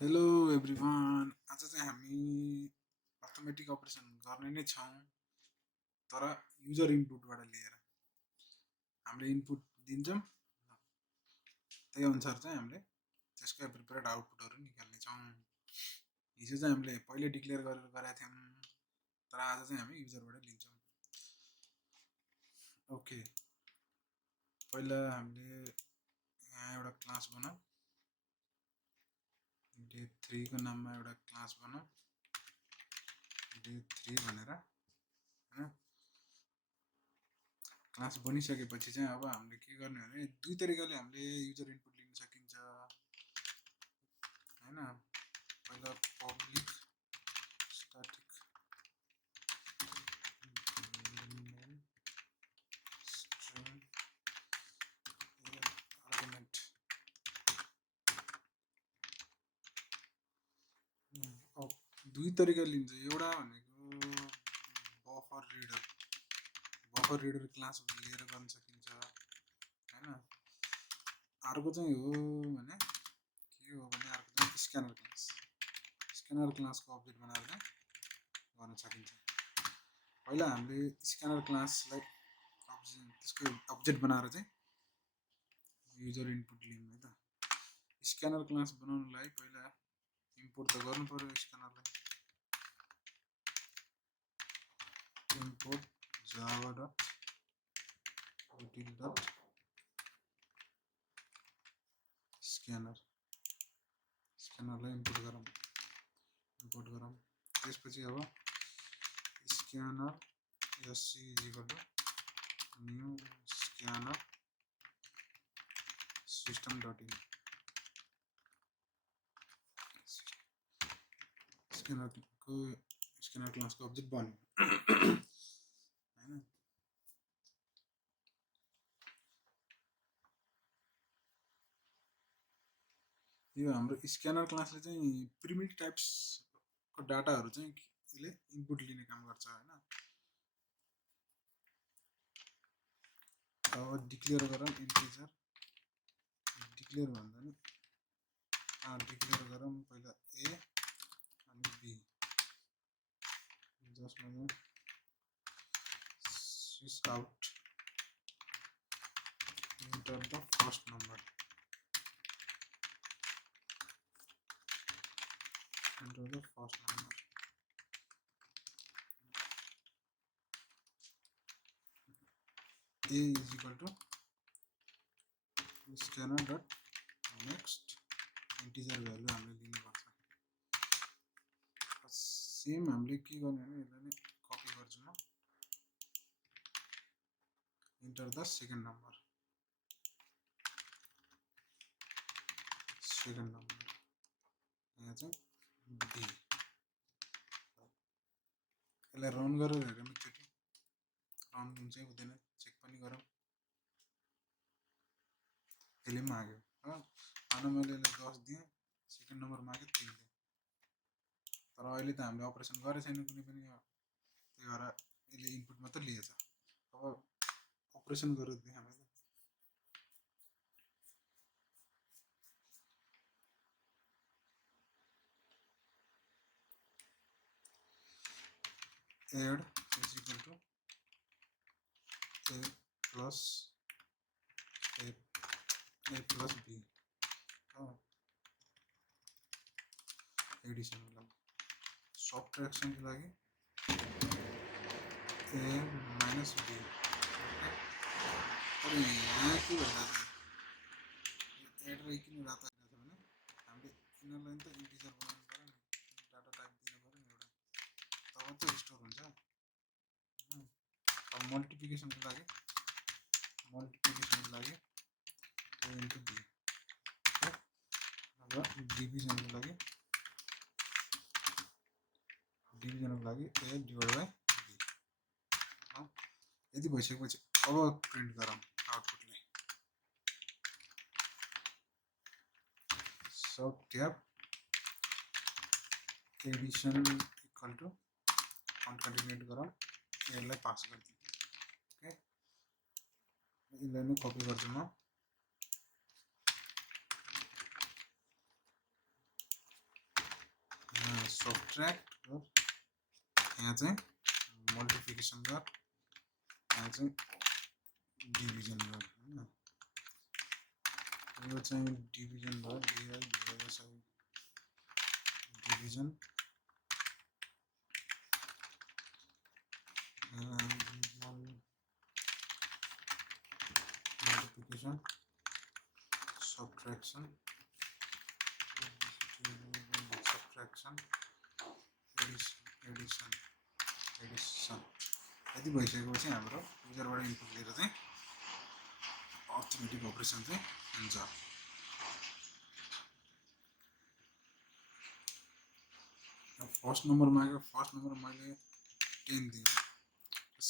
Hello everyone. आज चाहिँ हामी अर्थमेटिक अपरेसन गर्ने नै छौँ, तर युजर इनपुटबाट लिएर हामीले इनपुट दिन्छौँ, त्यही अनुसार चाहिँ हामीले त्यसको एप्रोप्रिएट आउटपुटहरू निकाल्ने छौँ। हिजो चाहिँ हामीले पहिले डिक्लेयर गरेर गरेका थियौँ, तर आज चाहिँ हामी युजरबाट लिन्छौँ। ओके, पहिला हामीले यहाँ एउटा क्लास बनाऊ, डे 3 को नाममा एउटा क्लास बनाऊ, डे 3 भनेर हैन। क्लास बनिसकेपछि चाहिँ अब हामीले के गर्ने भने दुई तरिकाले हामीले युजर इनपुट लिन सकिन्छ हैन। पहिला पब्लिक स्ट्याटिक स्ट्रिङ आर्गुमेन्ट दुई तरिका लिन्छ। एउटा भनेको बफर रिडर क्लास लिएर गर्न सकिन्छ हैन। अर्को चाहिँ हो भने के हो भने अर्को चाहिँ स्क्यानर क्लासको अब्जेक्ट बनाएर चाहिँ गर्न सकिन्छ। पहिला हामीले स्क्यानर क्लासलाई त्यसको अब्जेक्ट बनाएर चाहिँ युजर इनपुट लियौँ है त। स्क्यानर क्लास बनाउनलाई पहिला इम्पोर्ट त गर्नु पर्यो स्क्यानरलाई। Import java dot util dot स्क्यानरलाई इम्पोर्ट गरौँ। त्यसपछि अब scanner sc is equal to new scanner system.in scanner क्लासको अब्जेक्ट बन्यो हैन। यो हाम्रो स्क्यानर क्लासले चाहिँ प्रिमिटिभ टाइप्सको डाटाहरू चाहिँ यसले इनपुट लिने काम गर्छ हैन। अब डिक्लेयर गरौँ इन्टिजर, डिक्लेयर भन्दा नि डिक्लेयर गरौँ पहिला a अनि b, जसमा sys out enter the first number, enter the first number. A is equal to scanner dot next integer value हामीले लिनुपर्छ। सेम हामीले के गर्ने भने यसलाई नै कपी गर्छु म। इन्टर द सेकेन्ड नम्बर यहाँ चाहिँ b। यसलाई रन गरेर हेरौँ एकचोटि, रन हुन्छ कि हुँदैन चेक पनि गरौँ। यसले पनि माग्यो मानौँ मैले यसलाई 10 दिएँ, सेकेन्ड नम्बर माग्यो 3 दिएँ, तर अहिले त हामीले अपरेसन गरेको छैन कुनै पनि, त्यही भएर यसले इनपुट मात्र लिएछ। अब अपरेसन गरेर देखाउँ है त। add is equal to a plus b Edison को लागि, सबट्र्याक्सन को लागि a minus b। तर यहाँ के भइरहेको छ, एड र किन रातो आइरहेको छ भने हामीले यिनीहरूलाई त इन्टिजर बनाउनु पर्यो नि, डाटा टाइप दिनु पर्यो नि एउटा, तब त स्टोर हुन्छ। अब मल्टिप्लिकेसनको लागि a into b, र डिभिजनको लागि a डिभाइड बाई b। यदि भइसकेपछि अब प्रिन्ट गरौँ आउटपुटलाई। सब ट्याब एडिसन इक्वल टु कन्काटिनेट गरौँ, यसलाई पास गरिदिउँ। ओके, यसलाई नै कपी गर्छु म। सबट्र्याक्ट गर, यहाँ चाहिँ मल्टिप्लिकेसन गर, यहाँ चाहिँ डिभिजन गर हैन। यो चाहिँ डिभिजन भयो, डिभिजन multiplication, subtraction, addition यति भइसकेपछि हाम्रो युजरबाट इनपुट लिएर चाहिँ अर्थमेटिक अपरेसन चाहिँ हुन्छ। फर्स्ट नम्बर माग्यो, फर्स्ट नम्बर मैले 10 दिएँ,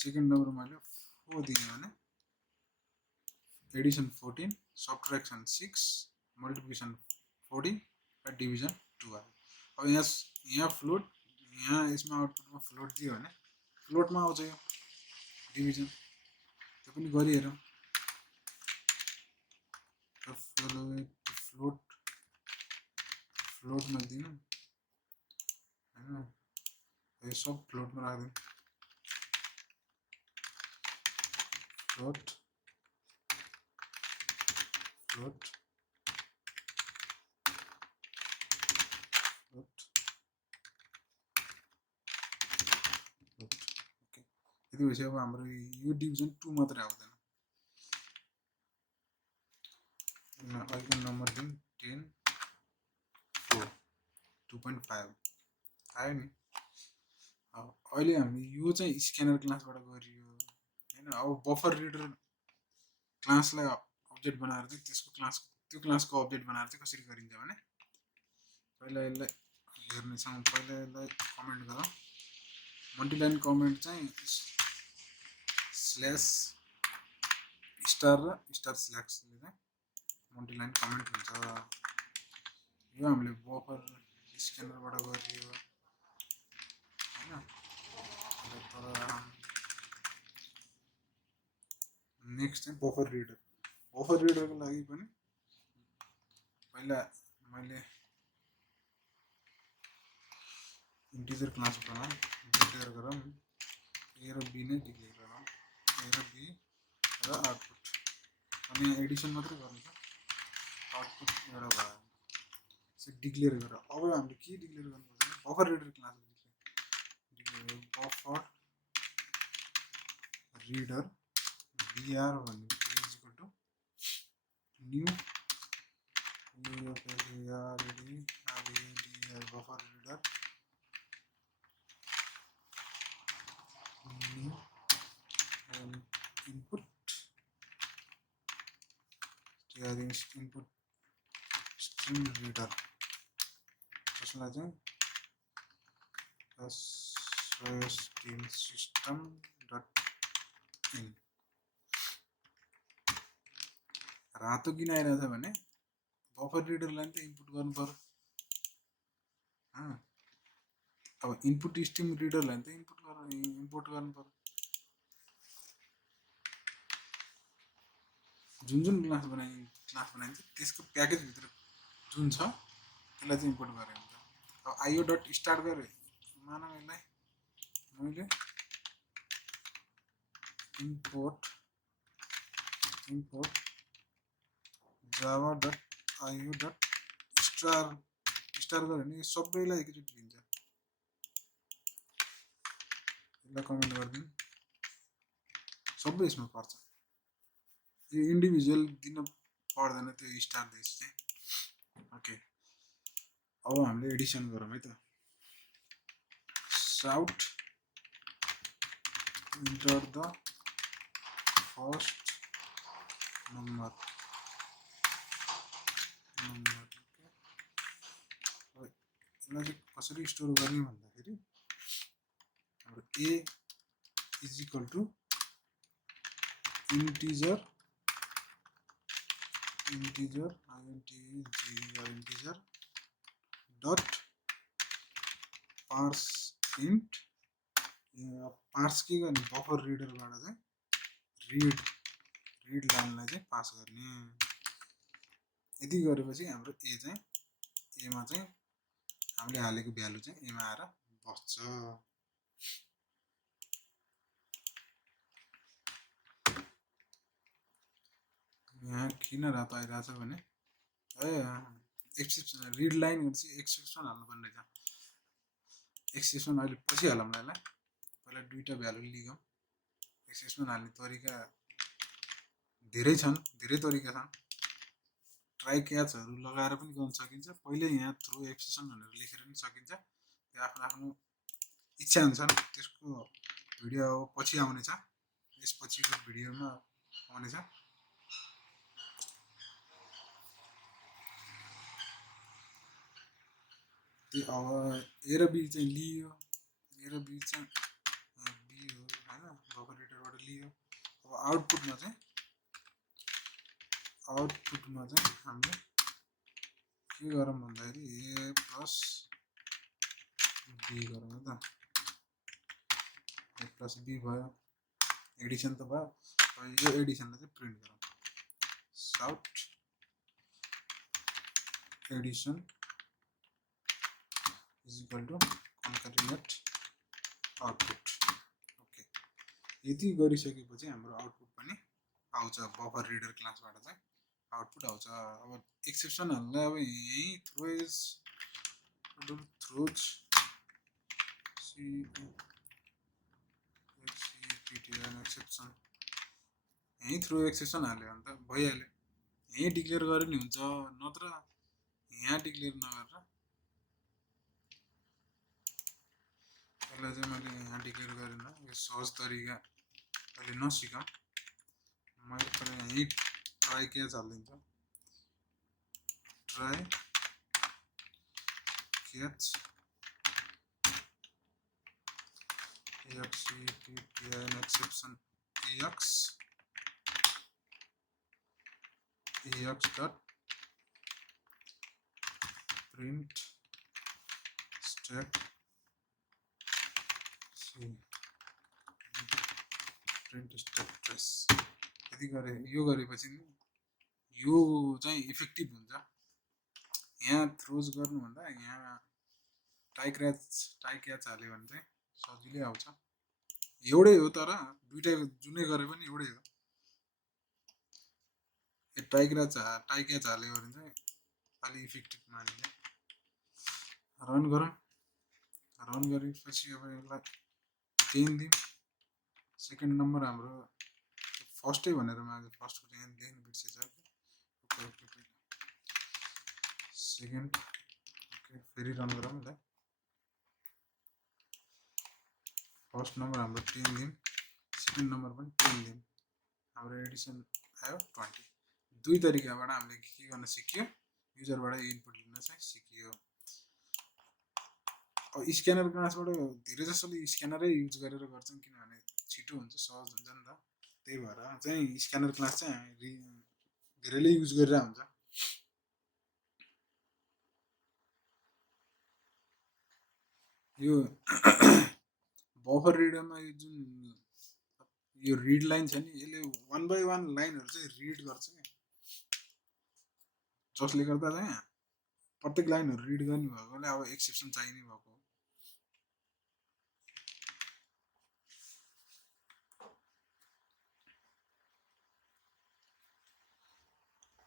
सेकेन्ड नम्बर मैले 4 दिएँ भने एडिसन 14, सबट्र्याक्सन 6, मल्टिप्लिकेसन 40 र डिभिजन 2 आयो। अब यहाँ फ्लोट, यहाँ यसमा आउटपुटमा फ्लोट दियो भने फ्लोटमा आउँछ यो डिभिजन, त्यो पनि गरिहेरौँ। फ्लोटमा दिनु हैन, यो सब फ्लोटमा राख्दिउँ। फ्लोट ओके, यति भएपछि अब हाम्रो यो डिभिजन 2 मात्रै आउँदैन। अहिले नम्बर दिउँ 10 4 2.5 आयो नि। अब अहिले हामीले यो चाहिँ स्क्यानर क्लासबाट गरियो हैन। अब बफर रिडर क्लासलाई अब्जेक्ट बनाएर चाहिँ त्यो क्लासको अब्जेक्ट बनाएर चाहिँ कसरी गरिन्छ भने पहिला यसलाई हेर्नेछौँ। पहिला यसलाई कमेन्ट गरौँ। मल्टिलाइन कमेन्ट चाहिँ स्ल्यास स्टार र स्टार स्ल्यासले चाहिँ मल्टिलाइन कमेन्ट हुन्छ। यो हामीले बफर स्क्यानरबाट गरियो हैन। तर नेक्स्ट चाहिँ बफर रिडरको लागि पनि पहिला मैले इन्टिजर क्लास बनाऊँ, डिक्लेयर गरौँ, ए र बी नै डिक्लेयर गरौँ, ए र बी र आउटपुट। अनि यहाँ एडिसन मात्रै गर्नु छ, आउटपुट एउटा भयो डिक्लेयर गर। अब हामीले के डिक्लेयर गर्नुपर्छ भने buffer reader class declare buffer reader br भन्ने is equal to new buffer reader new input input string reader, त्यसलाई चाहिँ system.in। रातो किन आइरहेछ भने बफर रिडरलाई त इनपुट गर्नु पर्यो। अब इनपुट स्ट्रिम रिडरलाई त इम्पोर्ट गर्नु पर्यो। जुन क्लास बनाइन्छ त्यसको प्याकेज भित्र जुन छ त्यसलाई चाहिँ इम्पोर्ट गरे हुन्छ। अब आइओ डट स्टार्ट गरे, मानौँ यसलाई मैले इम्पोर्ट java.io स्टार गरे भने सबैलाई एकैचोटि दिन्छ। यसलाई कमेन्ट गरिदिउँ, सबै यसमा पर्छ। यो इन्डिभिजुअल दिन पर्दैन त्यो स्टार देश चाहिँ। ओके, अब हामीले एडिसन गरौँ है त। Sout enter the first number यसलाई चाहिँ कसरी स्टोर गर्ने भन्दाखेरि हाम्रो a is equal to integer dot parse int, parse के गर्ने बफर रिडरबाट चाहिँ रिड लाइनलाई चाहिँ पास गर्ने। यति गरेपछि हाम्रो एमा चाहिँ हामीले हालेको भ्यालु चाहिँ एमा आएर बस्छ। यहाँ किन रातो आइरहेछ भने एक्सेप्सन रिड लाइन चाहिँ एक्सेप्सन हाल्नुपर्ने रहेछ। एक्सेप्सन अहिले पछि हालौँला यसलाई, पहिला दुईवटा भ्यालु लिगौँ। एक्सेप्सन हाल्ने तरिका धेरै छन्, धेरै तरिका छन्। ट्राई क्याचहरू लगाएर पनि गर्न सकिन्छ, पहिले यहाँ थ्रु एक्सेप्सन भनेर लेखेर पनि सकिन्छ। त्यो आफ्नो आफ्नो इच्छा अनुसार। त्यसको भिडियो पछि आउनेछ, यसपछिको भिडियोमा आउनेछ। त्यो अब ए र बी चाहिँ लियो, ए र बी चाहिँ बी हो होइन, बफरेटरबाट लियो। अब आउटपुटमा चाहिँ हामीले के गरौँ भन्दाखेरि ए प्लस बी गरौँ है त। ए प्लस बी भयो, एडिसन त भयो। अब यो एडिसनलाई चाहिँ प्रिन्ट गरौँ, sout addition is equal to concatenate output. Okay, यति गरिसकेपछि हाम्रो आउटपुट पनि आउँछ। बफर रिडर क्लासबाट चाहिँ आउटपुट आउँछ। अब एक्सेप्सनहरूलाई अब यहीँ थ्रोज एक्सेप्सन यहीँ थ्रो एक्सेप्सन हाल्यो भने त भइहाल्यो। यहीँ डिक्लेयर गरे नि हुन्छ, नत्र यहाँ डिक्लेयर नगरेर यसलाई चाहिँ मैले यहाँ डिक्लेयर गरेन। यो सहज तरिका अहिले नसिकौँ, मैले पहिला यहीँ ट्राई क्याच हालिदिन्छु। Try catch exception ex dot print stack print stack trace। यदि गरे, यो गरेपछि यो चाहिँ इफेक्टिभ हुन्छ। यहाँ थ्रोज गर्नुभन्दा यहाँ टाई क्याच हाल्यो भने चाहिँ सजिलै आउँछ। एउटै हो, तर दुईटा जुनै गरे पनि एउटै हो। टाई क्याच हाल्यो भने चाहिँ अलि इफेक्टिभ मानिन्छ। रन गरौँ, रन गरेपछि अब यसलाई 10 दिउँ। सेकेन्ड नम्बर हाम्रो फर्स्टै भनेर मैले फर्स्टको यहाँ लेख्नु बिर्सेछ। सेकेन्ड, ओके, फेरि रन गरौँ ल। फर्स्ट नम्बर हाम्रो 10 दिउँ, सेकेन्ड नम्बर पनि 10 दिउँ। हाम्रो एडिसन आयो 20। दुई तरिकाबाट हामीले के गर्न सिकियो, युजरबाट इनपुट लिन चाहिँ सिकियो। अब स्क्यानर क्लासबाट धेरै जसोले स्क्यानरै युज गरेर गर्छन्, किनभने छिटो हुन्छ, सहज हुन्छ नि त। त्यही भएर चाहिँ स्क्यानर क्लास चाहिँ धेरैले युज गरेर हुन्छ। यो बफर रिडरमा यो जुन यो रिड लाइन छ नि, यसले 1 by 1 लाइनहरू चाहिँ रिड गर्छ क्या, जसले गर्दा चाहिँ प्रत्येक लाइनहरू रिड गर्ने भएकोले अब एक्सेप्सन चाहिने भएको।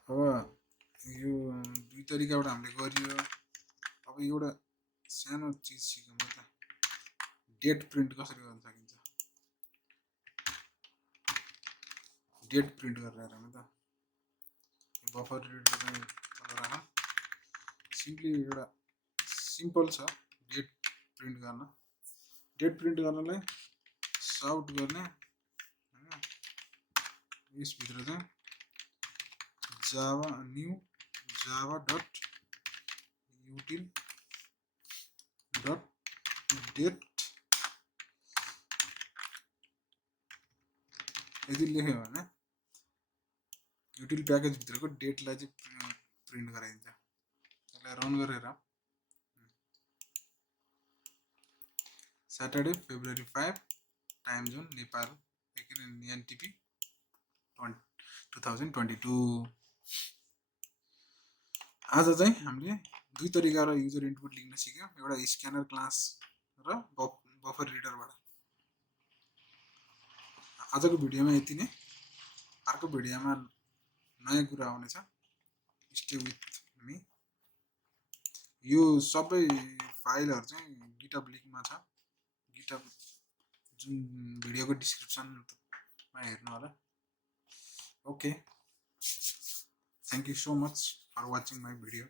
अब यो दुई तरिकाबाट हामीले गरियो। अब एउटा सानो चिज सिकौँ त, डेट प्रिन्ट कसरी गर्न सकिन्छ। डेट प्रिन्ट गरेर हेरौँ त। बफर रिडर चाहिँ राखौँ, सिम्पली एउटा सिम्पल छ डेट प्रिन्ट गर्न। डेट प्रिन्ट गर्नलाई साउट गर्ने हैन, यसभित्र चाहिँ Java new Java dot util dot date यदि लेख्यो भने युटिल प्याकेज भित्रको डेटलाई चाहिँ प्रिन्ट गराइन्छ। यसलाई रन गरेर Saturday February 5 time John Nepal NTP 2022। आज चाहिँ हामीले दुई तरिका र युजर इनपुट लेख्न सिक्यौँ, एउटा स्क्यानर क्लास र बफर रिडरबाट। आजको भिडियोमा यति नै। अर्को भिडियोमा नयाँ कुरा आउनेछ। Stay with me. यो सबै फाइलहरु चाहिँ गिटहब लिंकमा छ। गिटहब जुन भिडियोको डिस्क्रिप्सनमा हेर्नु होला। Okay, thank you so much for watching my video.